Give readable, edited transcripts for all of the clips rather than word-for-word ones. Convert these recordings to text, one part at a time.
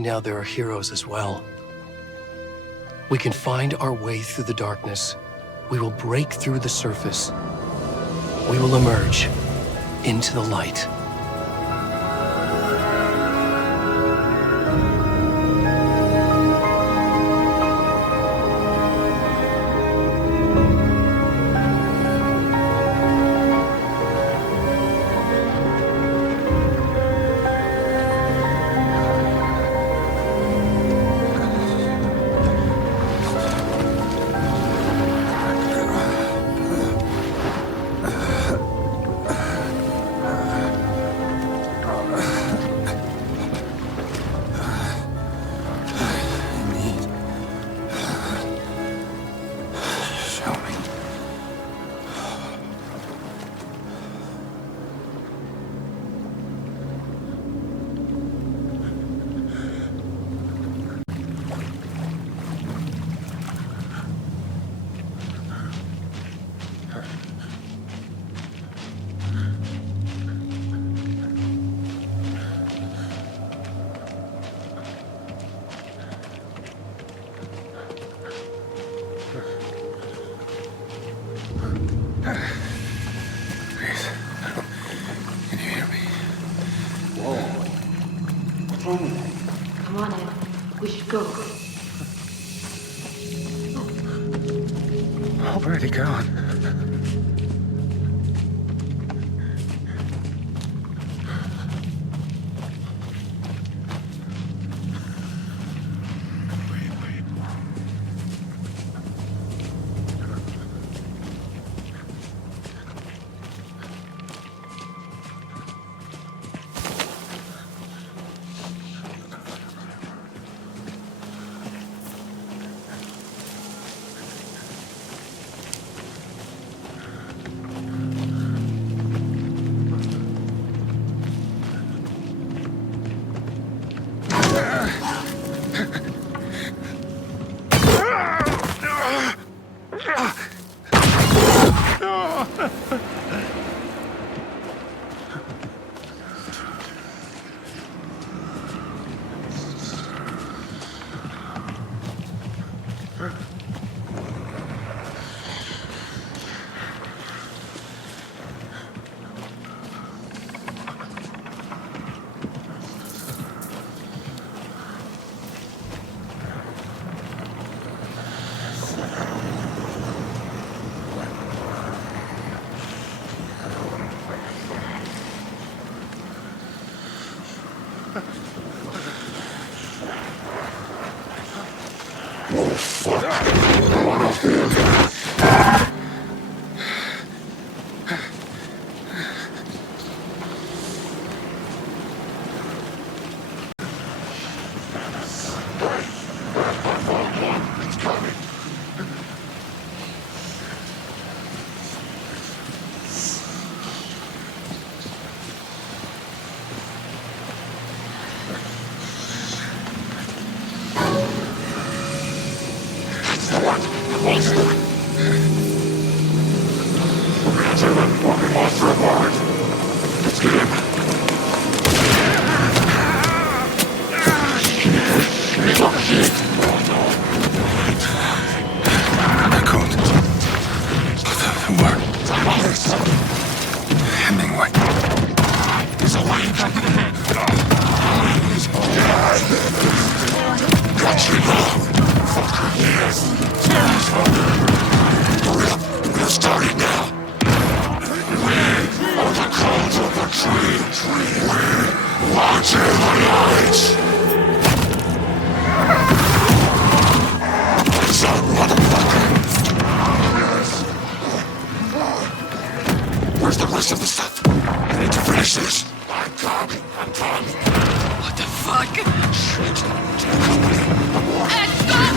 Now there are heroes as well. We can find our way through the darkness. We will break through the surface. We will emerge into the light. Come on, Ed. We should go. Where'd he gone? Where's the rest of the stuff? I need to finish this. I'm coming. What the fuck? Shit. To the company. Ed, stop!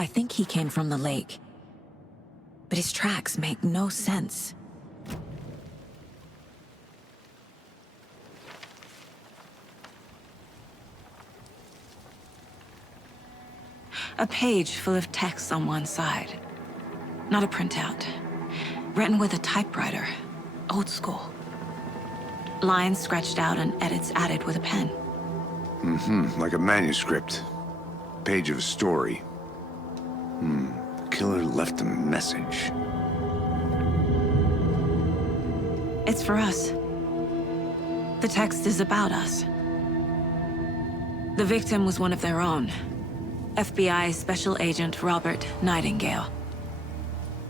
I think he came from the lake. But his tracks make no sense. A page full of text on one side. Not a printout. Written with a typewriter. Old school. Lines scratched out and edits added with a pen. Like a manuscript. Page of a story. The killer left a message. It's for us. The text is about us. The victim was one of their own. FBI Special Agent Robert Nightingale.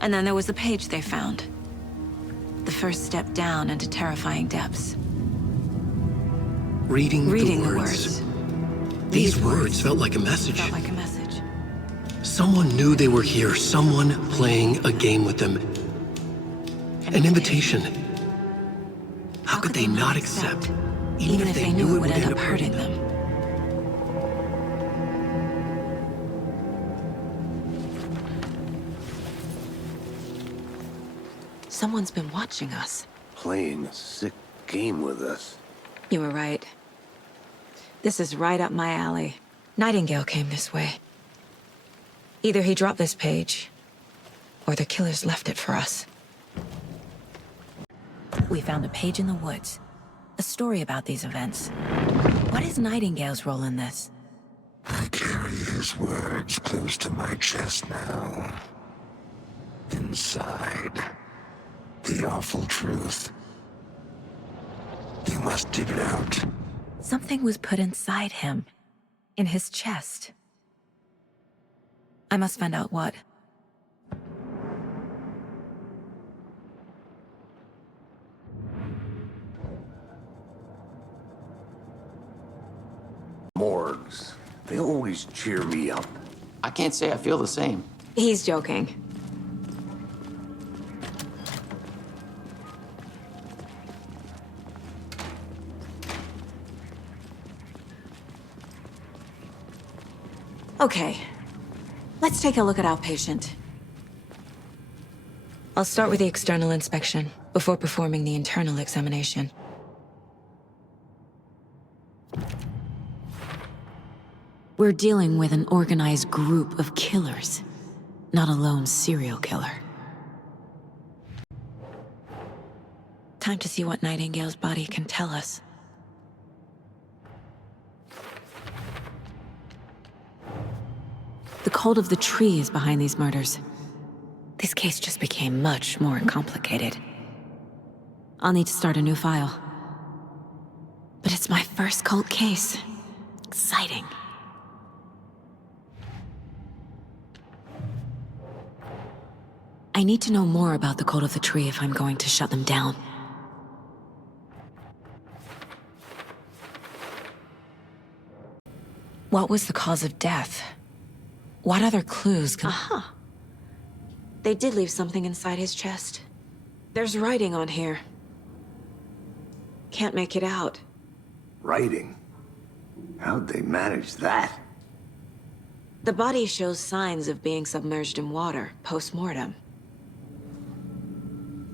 And then there was the page they found. The first step down into terrifying depths. Reading the words. words. These words felt like a message. Felt like a message. Someone knew they were here, someone playing a game with them. An invitation. How could they not accept, even if they knew it would end up hurting them? Someone's been watching us. Playing a sick game with us. You were right. This is right up my alley. Nightingale came this way. Either he dropped this page, or the killers left it for us. We found a page in the woods. A story about these events. What is Nightingale's role in this? I carry his words close to my chest now. Inside, the awful truth. You must dig it out. Something was put inside him. In his chest. I must find out what. Morgues. They always cheer me up. I can't say I feel the same. He's joking. Okay, let's take a look at our patient. I'll start with the external inspection before performing the internal examination. We're dealing with an organized group of killers, not a lone serial killer. Time to see what Nightingale's body can tell us. The cult of the tree is behind these murders. This case just became much more complicated. I'll need to start a new file. But it's my first cult case. Exciting. I need to know more about the cult of the tree if I'm going to shut them down. What was the cause of death? What other clues can... Aha! They did leave something inside his chest. There's writing on here. Can't make it out. Writing? How'd they manage that? The body shows signs of being submerged in water, post-mortem.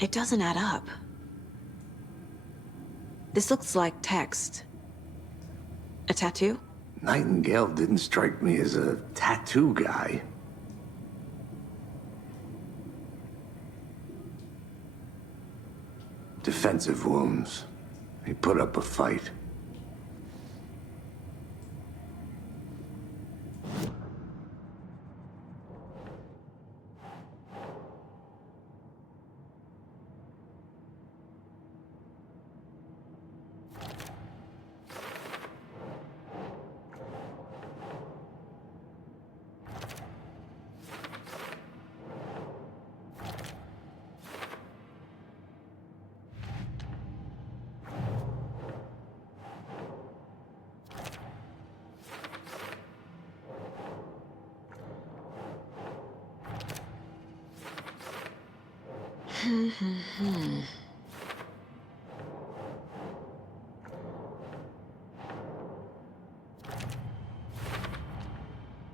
It doesn't add up. This looks like text. A tattoo? Nightingale didn't strike me as a tattoo guy. Defensive wounds. He put up a fight.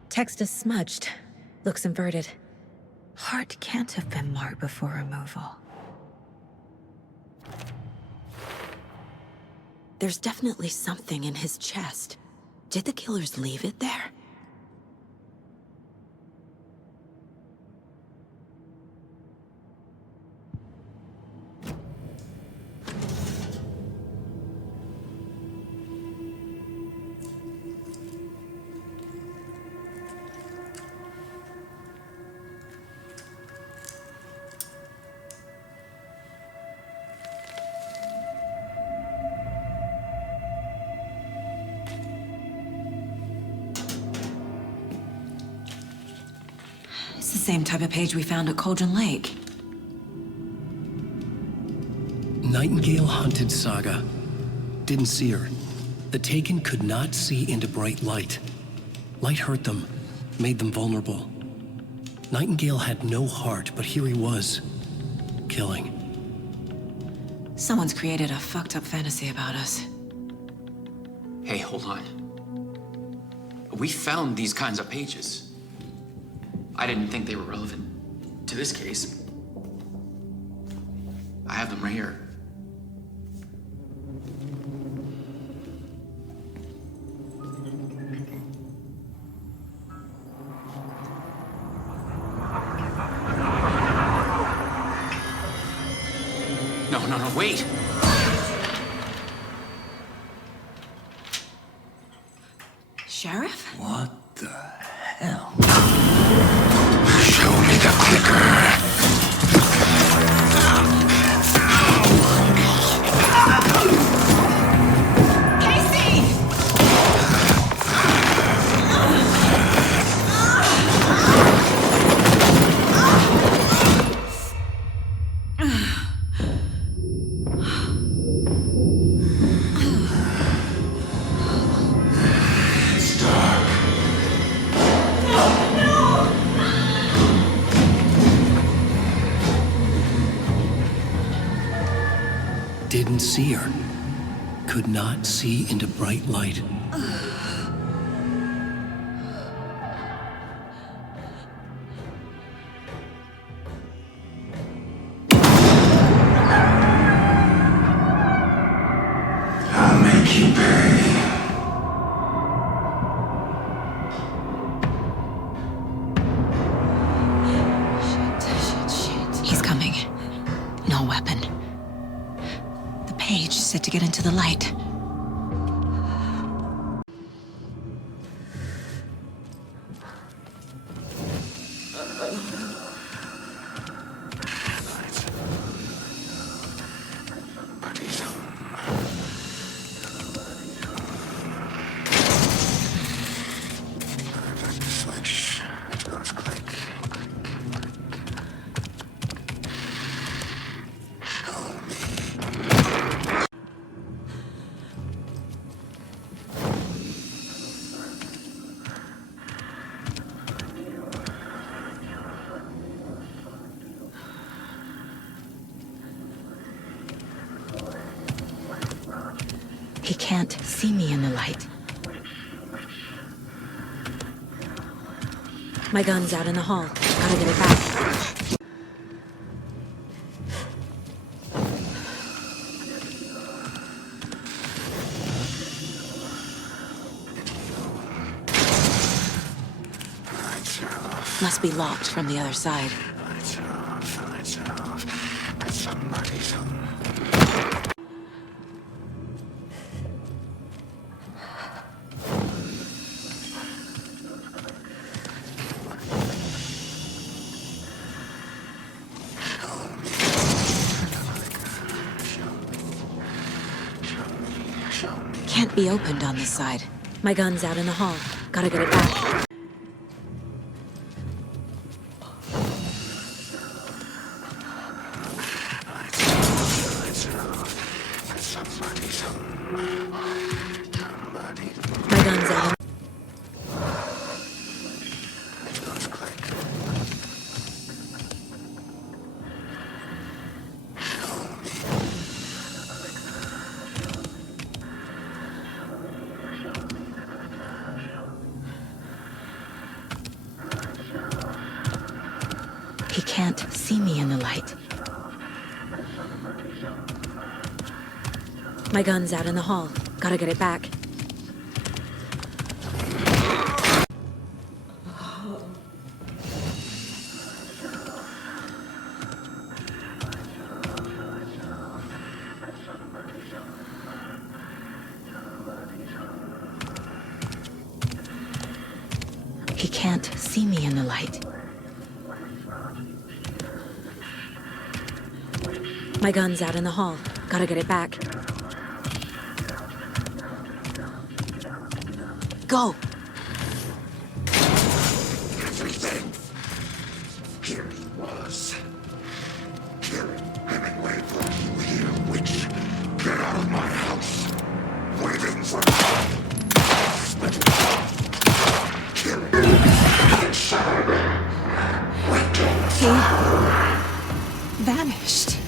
Text is smudged, Looks inverted. Heart can't have been marked before removal. There's definitely something in his chest. Did the killers leave it there? It's the same type of page we found at Cauldron Lake. Nightingale hunted Saga. Didn't see her. The Taken could not see into bright light. Light hurt them, made them vulnerable. Nightingale had no heart, but here he was, killing. Someone's created a fucked up fantasy about us. Hey, hold on. We found these kinds of pages. I didn't think they were relevant to this case. I have them right here. No, wait! Sheriff? What the hell? Show me the clicker. Didn't see her. Could not see into bright light. I'll make you pay. Shit. He's coming. No weapon. The page said to get into the light. He can't see me in the light. My gun's out in the hall. Gotta get it back. Must be locked from the other side. Lights off. Somebody's home. Can't be opened on this side. My gun's out in the hall. Gotta get it back. My gun's out. He can't see me in the light. My gun's out in the hall. Gotta get it back. He can't see me in the light. My gun's out in the hall. Gotta get it back. Go! Everything. Here he was. Killing Hemingway for you here, witch. Get out of my house. Waiting for killing. He vanished.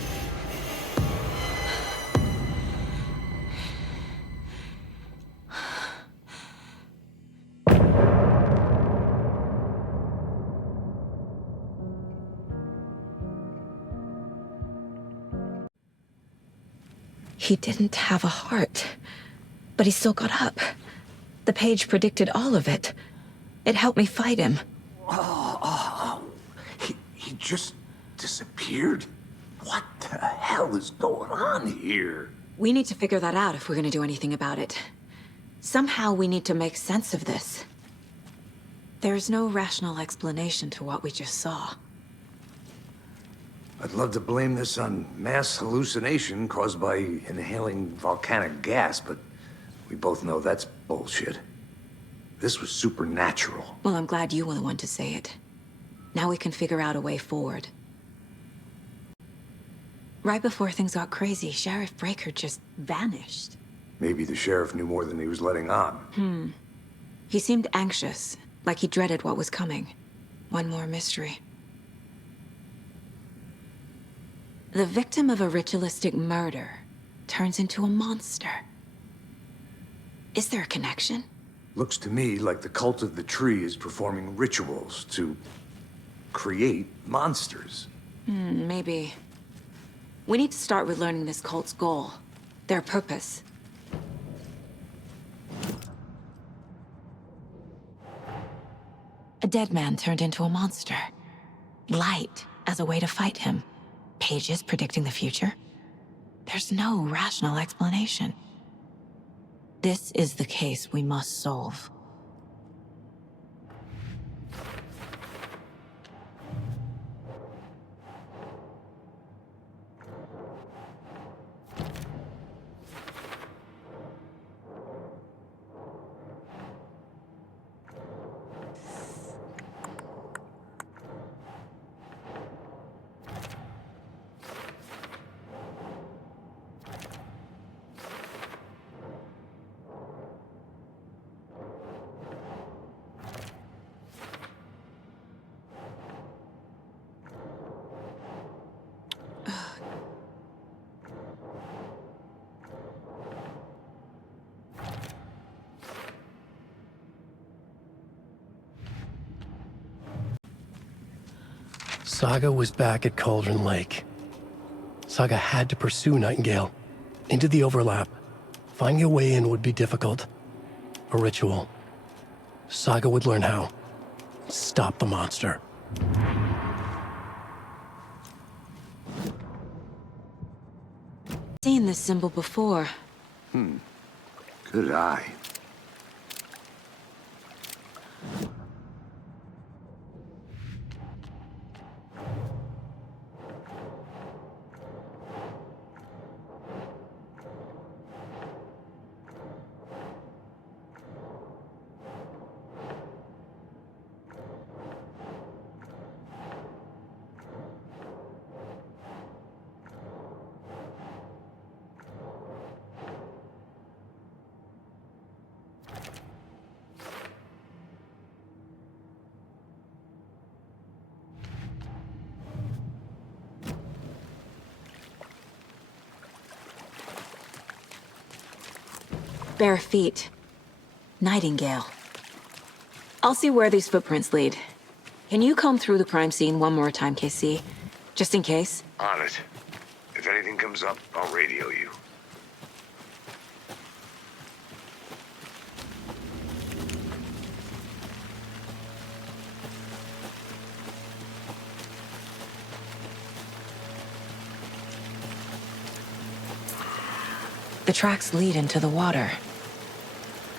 He didn't have a heart, but he still got up. The page predicted all of it. It helped me fight him. He just disappeared? What the hell is going on here? We need to figure that out if we're gonna do anything about it. Somehow we need to make sense of this. There's no rational explanation to what we just saw. I'd love to blame this on mass hallucination caused by inhaling volcanic gas, but we both know that's bullshit. This was supernatural. Well, I'm glad you were the one to say it. Now we can figure out a way forward. Right before things got crazy, Sheriff Breaker just vanished. Maybe the sheriff knew more than he was letting on. He seemed anxious, like he dreaded what was coming. One more mystery. The victim of a ritualistic murder turns into a monster. Is there a connection? Looks to me like the cult of the tree is performing rituals to create monsters. Maybe. We need to start with learning this cult's goal, their purpose. A dead man turned into a monster. Light as a way to fight him. Pages predicting the future? There's no rational explanation. This is the case we must solve. Saga was back at Cauldron Lake. Saga had to pursue Nightingale into the overlap. Finding a way in would be difficult. A ritual. Saga would learn how. Stop the monster. Seen this symbol before. Good eye. Bare feet. Nightingale. I'll see where these footprints lead. Can you comb through the crime scene one more time, KC? Just in case? On it. If anything comes up, I'll radio you. The tracks lead into the water.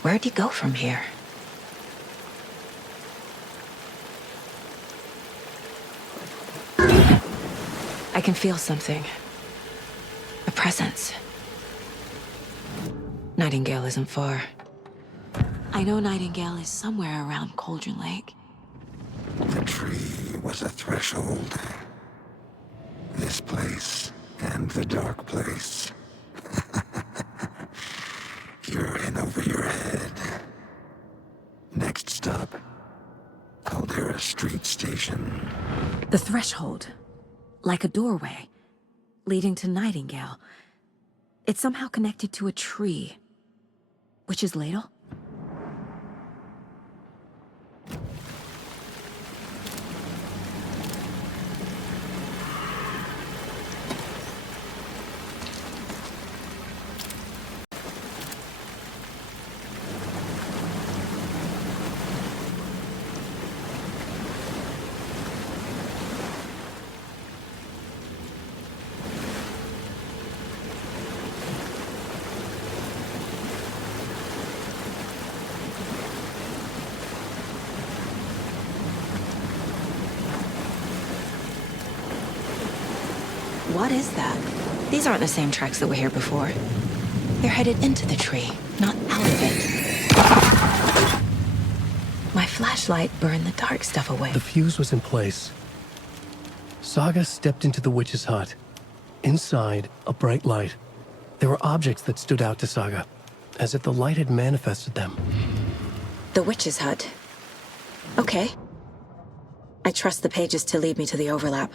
Where'd he go from here? I can feel something. A presence. Nightingale isn't far. I know Nightingale is somewhere around Cauldron Lake. The tree was a threshold. This place and the dark place. You're in over your head. Next stop, Caldera Street Station. The threshold. Like a doorway. Leading to Nightingale. It's somehow connected to a tree. Witch's ladle? What is that? These aren't the same tracks that were here before. They're headed into the tree, not out of it. My flashlight burned the dark stuff away. The fuse was in place. Saga stepped into the witch's hut. Inside, a bright light. There were objects that stood out to Saga, as if the light had manifested them. The witch's hut. Okay. I trust the pages to lead me to the overlap.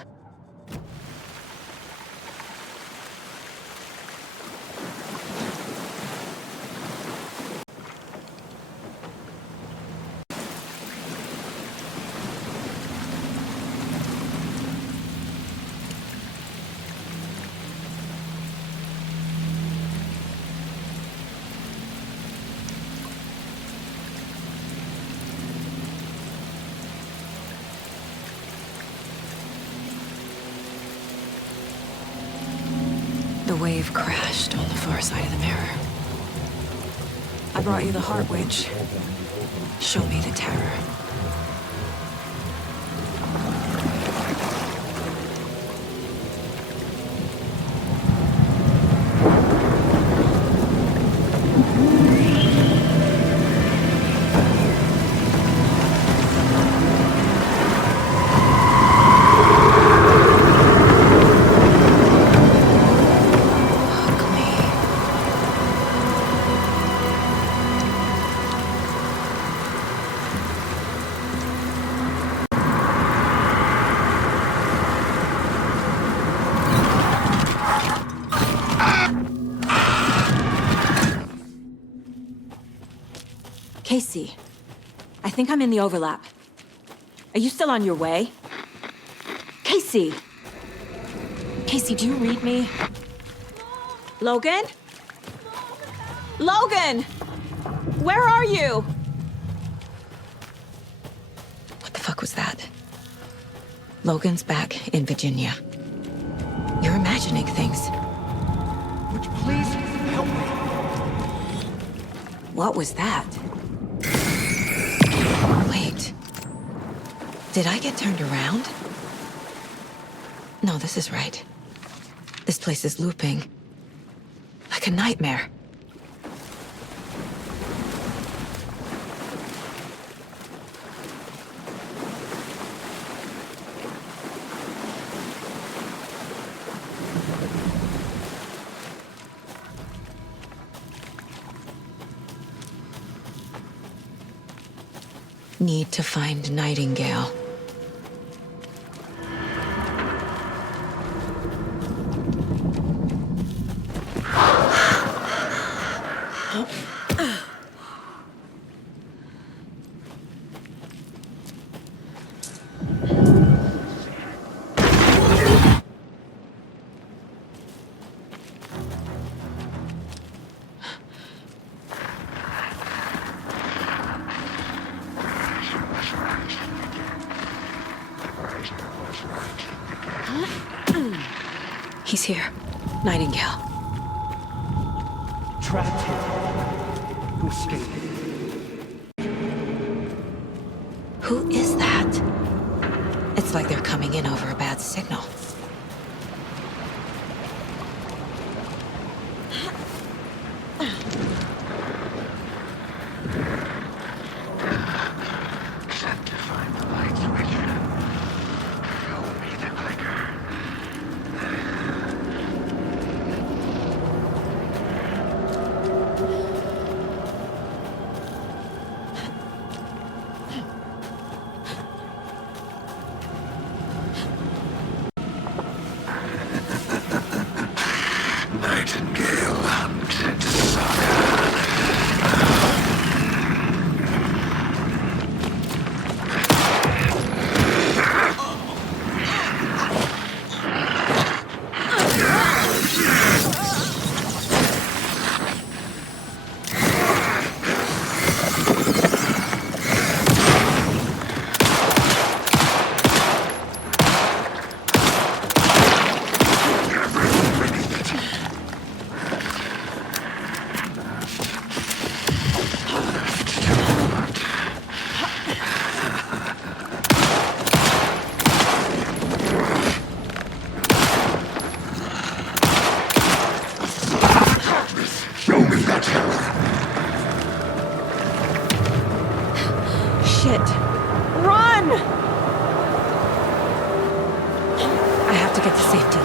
The wave crashed on the far side of the mirror. I brought you the heart witch. Show me the terror. Casey, I think I'm in the overlap. Are you still on your way? Casey! Casey, do you read me? Logan? Logan! Where are you? What the fuck was that? Logan's back in Virginia. You're imagining things. Would you please help me? What was that? Wait. Did I get turned around? No, this is right. This place is looping. Like a nightmare. Need to find Nightingale. He's here. Nightingale. Trapped him. To escape. Who is that? It's like they're coming in over a bad signal. Set to find the light switch. Show me the clicker. Nightingale hunted saga. Show me that terror. Shit. Run! I have to get to safety.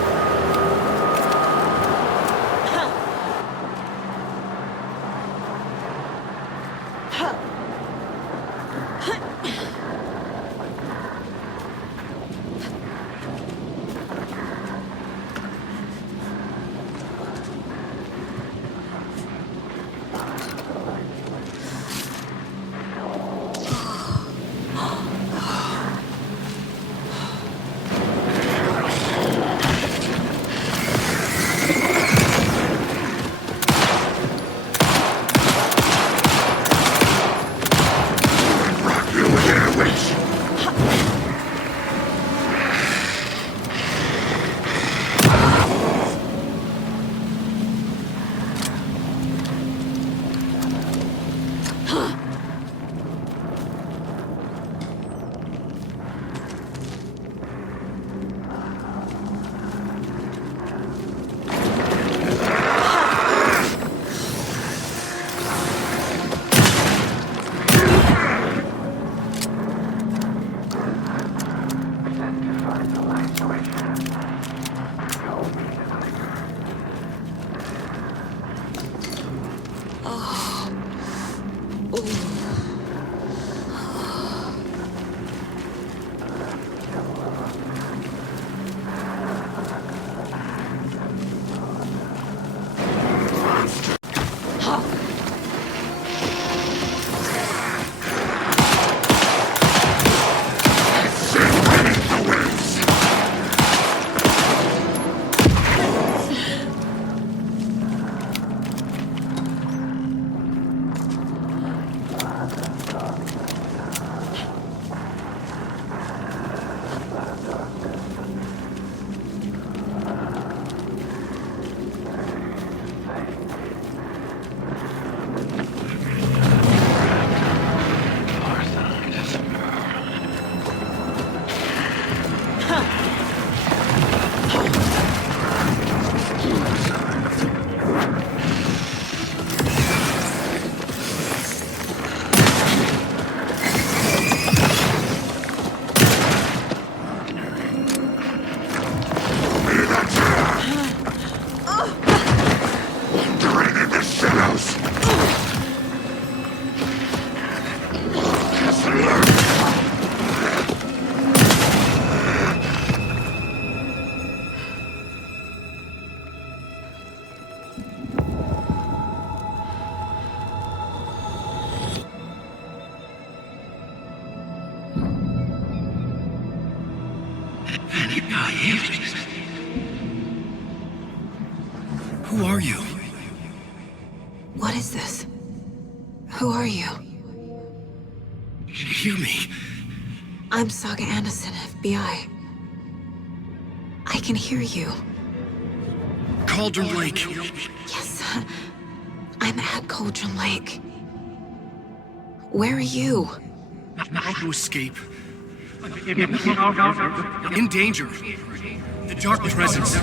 Rock you with airways. Set to find the light switch. Show me the clicker. Wandering in the shadows. Just lurk. Who are you? What is this? Who are you? Hear me. I'm Saga Anderson, FBI. can hear you. Cauldron Lake. Yes, I'm at Cauldron Lake. Where are you? How to escape. In danger. The dark presence.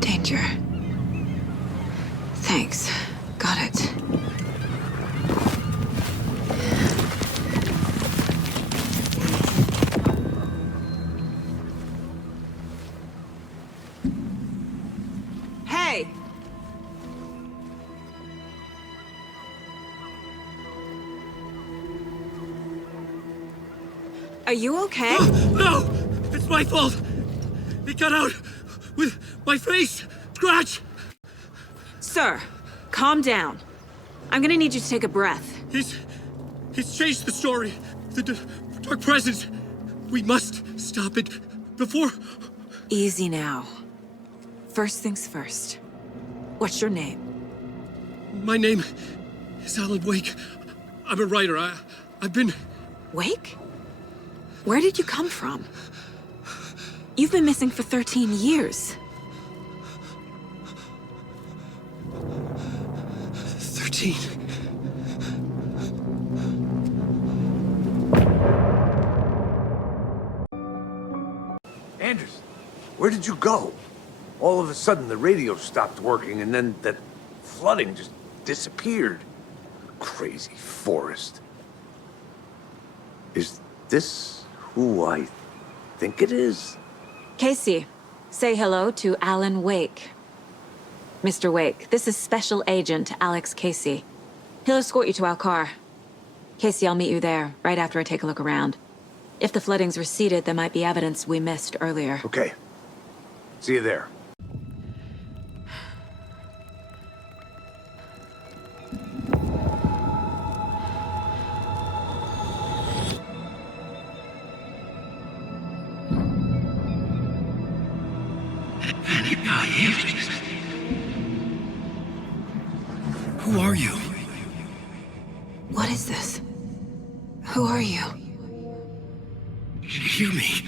Danger. Thanks. Got it. Hey! Are you okay? No! It's my fault! It got out with my face! Scratch! Sir, calm down. I'm gonna need you to take a breath. He's changed the story. The dark presence. We must stop it before... Easy now. First things first. What's your name? My name is Alan Wake. I'm a writer. I've been... Wake? Where did you come from? You've been missing for 13 years. 13. Anderson, where did you go? All of a sudden, the radio stopped working, and then that flooding just disappeared. Crazy forest. Is this who I think it is? Casey, say hello to Alan Wake. Mr. Wake, this is Special Agent Alex Casey. He'll escort you to our car. Casey, I'll meet you there, right after I take a look around. If the flooding's receded, there might be evidence we missed earlier. Okay. See you there. Who are you? What is this? Who are you? Hear me.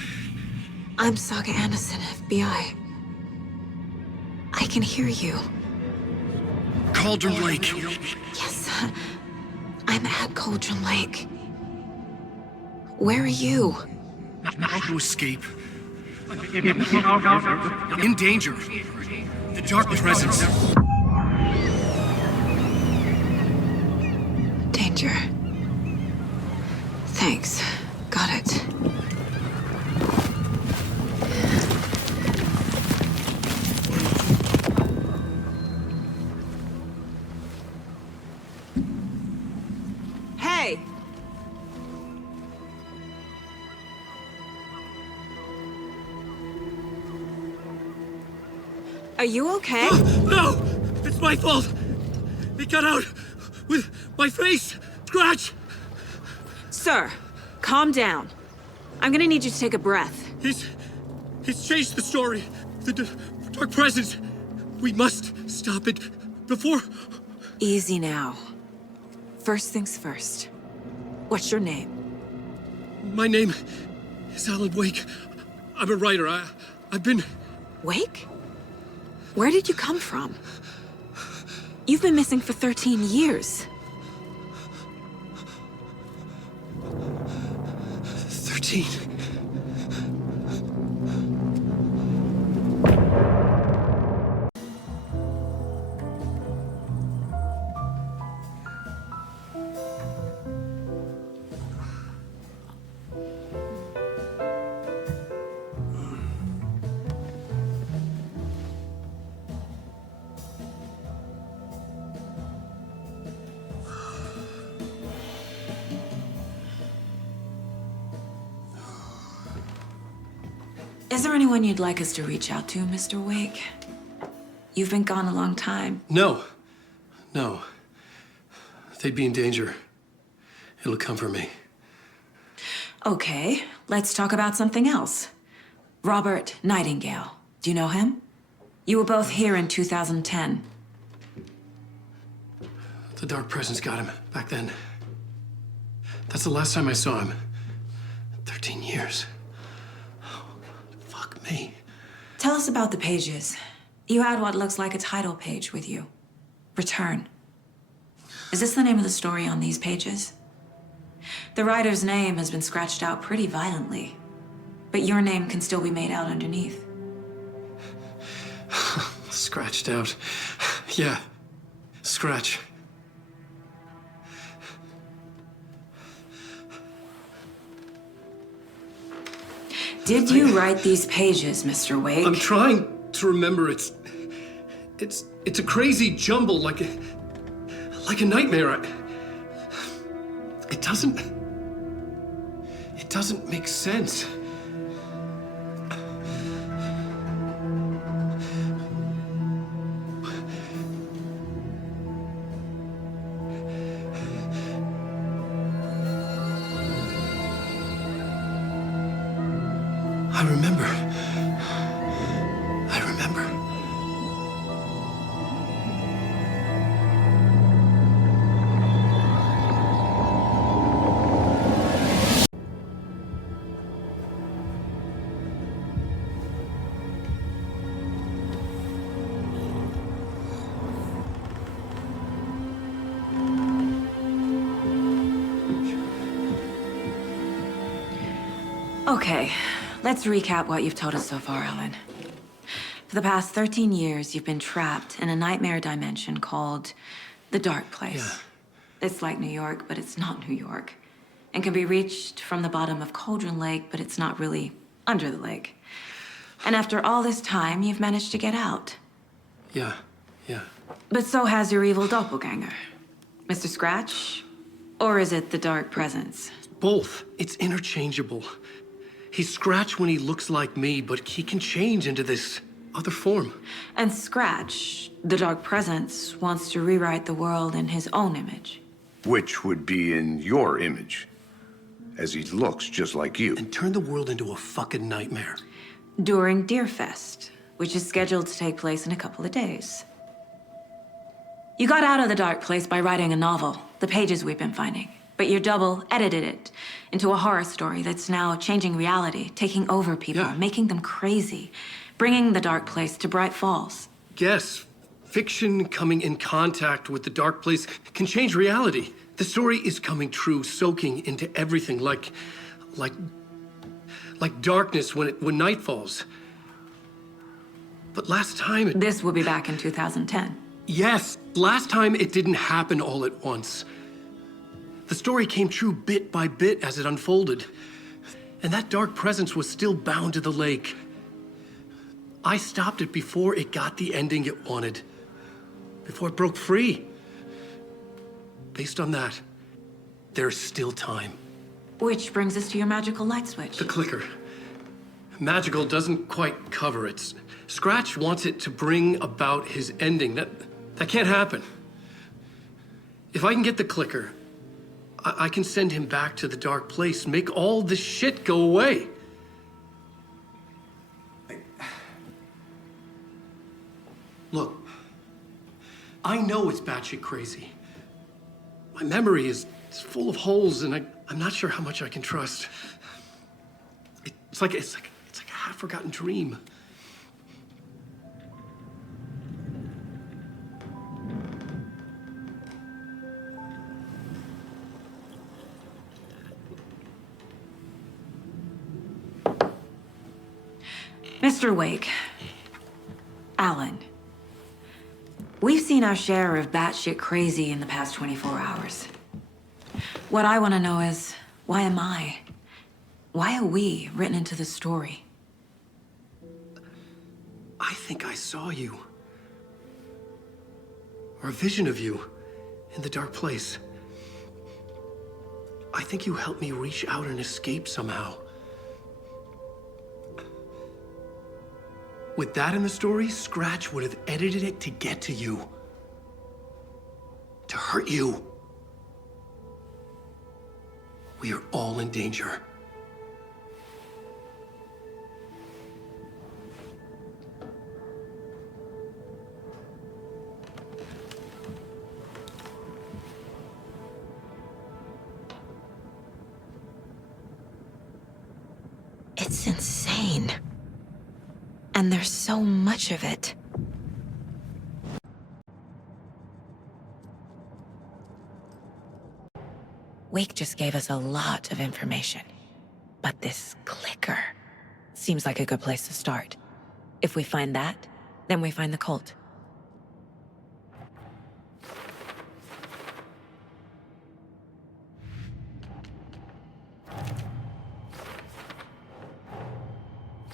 I'm Saga Anderson, FBI. I can hear you. Cauldron Lake. Yes, I'm at Cauldron Lake. Where are you? How to escape. In danger. The dark presence. Danger. Thanks. Got it. Hey! Are you okay? No! It's my fault! It got out with my face! Scratch! Sir, calm down. I'm gonna need you to take a breath. He's changed the story. The dark presence. We must stop it before... Easy now. First things first. What's your name? My name is Alan Wake. I'm a writer. I've been... Wake? Where did you come from? You've been missing for 13 years. 13. Is there anyone you'd like us to reach out to, Mr. Wake? You've been gone a long time. No. No. They'd be in danger. It'll come for me. Okay, let's talk about something else. Robert Ninghtingale. Do you know him? You were both here in 2010. The dark presence got him back then. That's the last time I saw him. 13 years. Oh, fuck me. Tell us about the pages. You had what looks like a title page with you. Return. Is this the name of the story on these pages? The writer's name has been scratched out pretty violently, but your name can still be made out underneath. Scratched out. Yeah. Scratch. Did you write these pages, Mr. Wake? I'm trying to remember. It's a crazy jumble, like a nightmare. It doesn't make sense. I remember. Okay, let's recap what you've told us so far, Alan. For the past 13 years, you've been trapped in a nightmare dimension called the Dark Place. Yeah. It's like New York, but it's not New York. And can be reached from the bottom of Cauldron Lake, but it's not really under the lake. And after all this time, you've managed to get out. Yeah. But so has your evil doppelganger. Mr. Scratch? Or is it the Dark Presence? Both. It's interchangeable. He's Scratch when he looks like me, but he can change into this other form. And Scratch, the Dark Presence, wants to rewrite the world in his own image. Which would be in your image, as he looks just like you. And turn the world into a fucking nightmare. During Deerfest, which is scheduled to take place in a couple of days. You got out of the Dark Place by writing a novel, the pages we've been finding. But your double edited it into a horror story that's now changing reality, taking over people, Yeah. making them crazy, bringing the Dark Place to Bright Falls. Yes, fiction coming in contact with the Dark Place can change reality. The story is coming true, soaking into everything, like darkness when night falls. But last time This will be back in 2010. Yes, last time it didn't happen all at once. The story came true bit by bit as it unfolded. And that dark presence was still bound to the lake. I stopped it before it got the ending it wanted. Before it broke free. Based on that, there's still time. Which brings us to your magical light switch. The clicker. Magical doesn't quite cover it. Scratch wants it to bring about his ending. That can't happen. If I can get the clicker, I can send him back to the Dark Place, make all this shit go away. Look, I know it's batshit crazy. My memory is full of holes, and I'm not sure how much I can trust. It's like a half-forgotten dream. Mr. Wake, Alan, we've seen our share of batshit crazy in the past 24 hours. What I want to know is, why am I? Why are we written into the story? I think I saw you. Or a vision of you in the Dark Place. I think you helped me reach out and escape somehow. With that in the story, Scratch would have edited it to get to you. To hurt you. We are all in danger. It's insane. And there's so much of it. Wake just gave us a lot of information. But this clicker seems like a good place to start. If we find that, then we find the cult.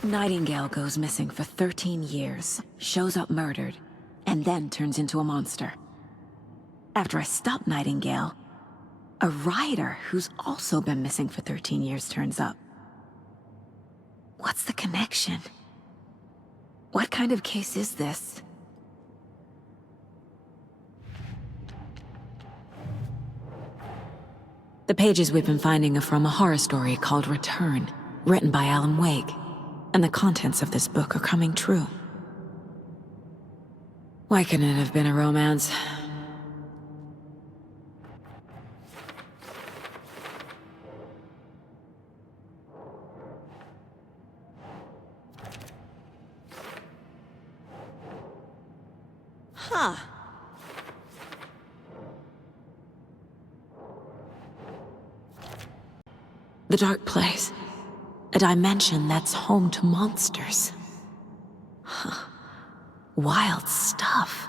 Nightingale goes missing for 13 years, shows up murdered, and then turns into a monster. After I stop Nightingale, a rider who's also been missing for 13 years turns up. What's the connection? What kind of case is this? The pages we've been finding are from a horror story called Return, written by ALANA WAKE, and the contents of this book are coming true. Why couldn't it have been a romance? Huh. The dark place. A dimension that's home to monsters. Huh. Wild stuff.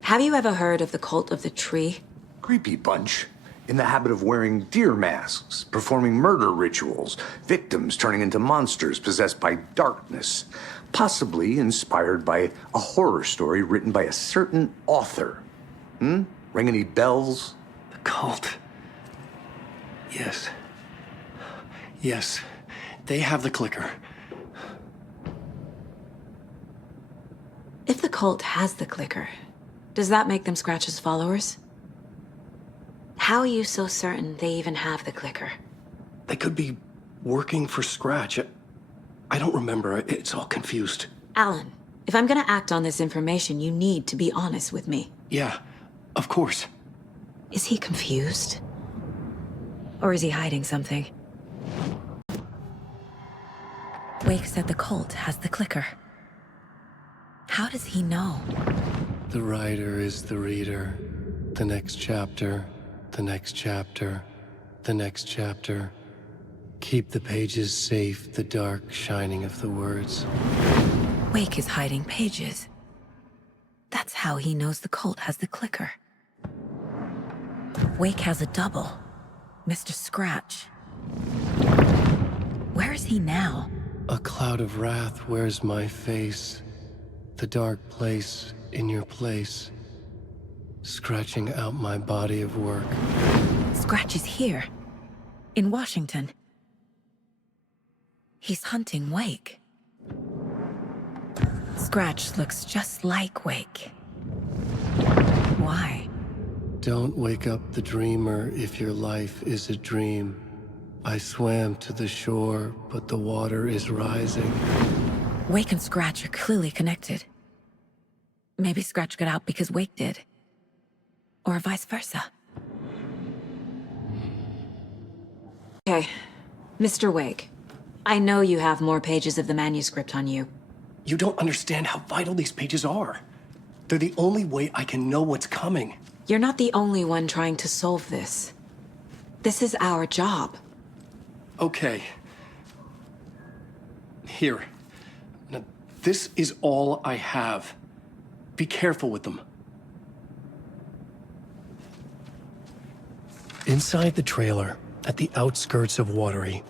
Have you ever heard of the cult of the tree? Creepy bunch. In the habit of wearing deer masks, performing murder rituals, victims turning into monsters possessed by darkness, possibly inspired by a horror story written by a certain author. Ring any bells? The cult. Yes. Yes. They have the clicker. If the cult has the clicker, does that make them Scratch's followers? How are you so certain they even have the clicker? They could be working for Scratch. I don't remember. It's all confused. Alan, if I'm gonna act on this information, you need to be honest with me. Yeah, of course. Is he confused? Or is he hiding something? Wake said the cult has the clicker. How does he know? The writer is the reader. The next chapter, the next chapter, the next chapter. Keep the pages safe, the dark shining of the words. Wake is hiding pages. That's how he knows the cult has the clicker. Wake has a double, Mr. Scratch. Where is he now? A cloud of wrath wears my face. The dark place in your place. Scratching out my body of work. Scratch is here, in Washington. He's hunting Wake. Scratch looks just like Wake. Why? Don't wake up the dreamer if your life is a dream. I swam to the shore, but the water is rising. Wake and Scratch are clearly connected. Maybe Scratch got out because Wake did. Or vice versa. Okay, Mr. Wake. I know you have more pages of the manuscript on you. You don't understand how vital these pages are. They're the only way I can know what's coming. You're not the only one trying to solve this. This is our job. Okay. Here. Now, this is all I have. Be careful with them. Inside the trailer, at the outskirts of Watery,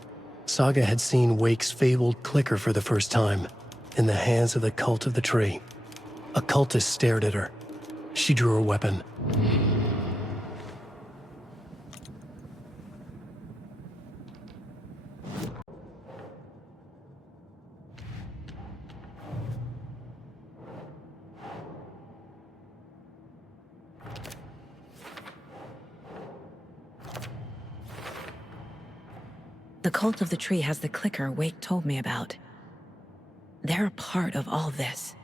Saga had seen Wake's fabled clicker for the first time, in the hands of the cult of the tree. A cultist stared at her. She drew her weapon. The cult of the tree has the clicker Wake told me about. They're a part of all this.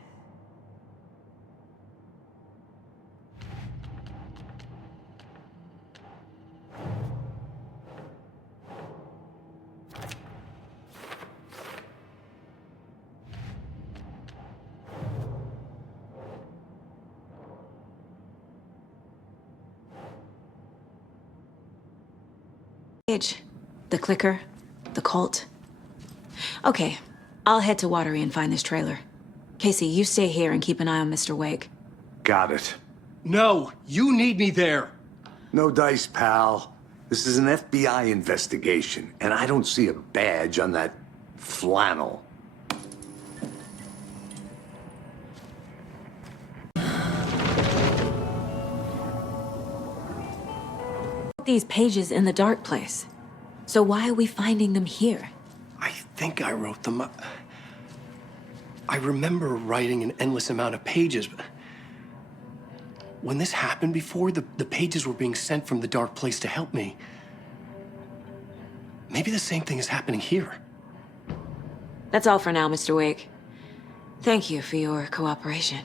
The clicker, the cult. Okay, I'll head to Watery and find this trailer. Casey, you stay here and keep an eye on Mr. Wake. Got it. No, you need me there. No dice, pal. This is an FBI investigation, and I don't see a badge on that flannel. These pages in the dark place. So why are we finding them here? I think I wrote them. I remember writing an endless amount of pages, but when this happened before, the pages were being sent from the dark place to help me. Maybe the same thing is happening here. That's all for now, Mr. Wake. Thank you for your cooperation.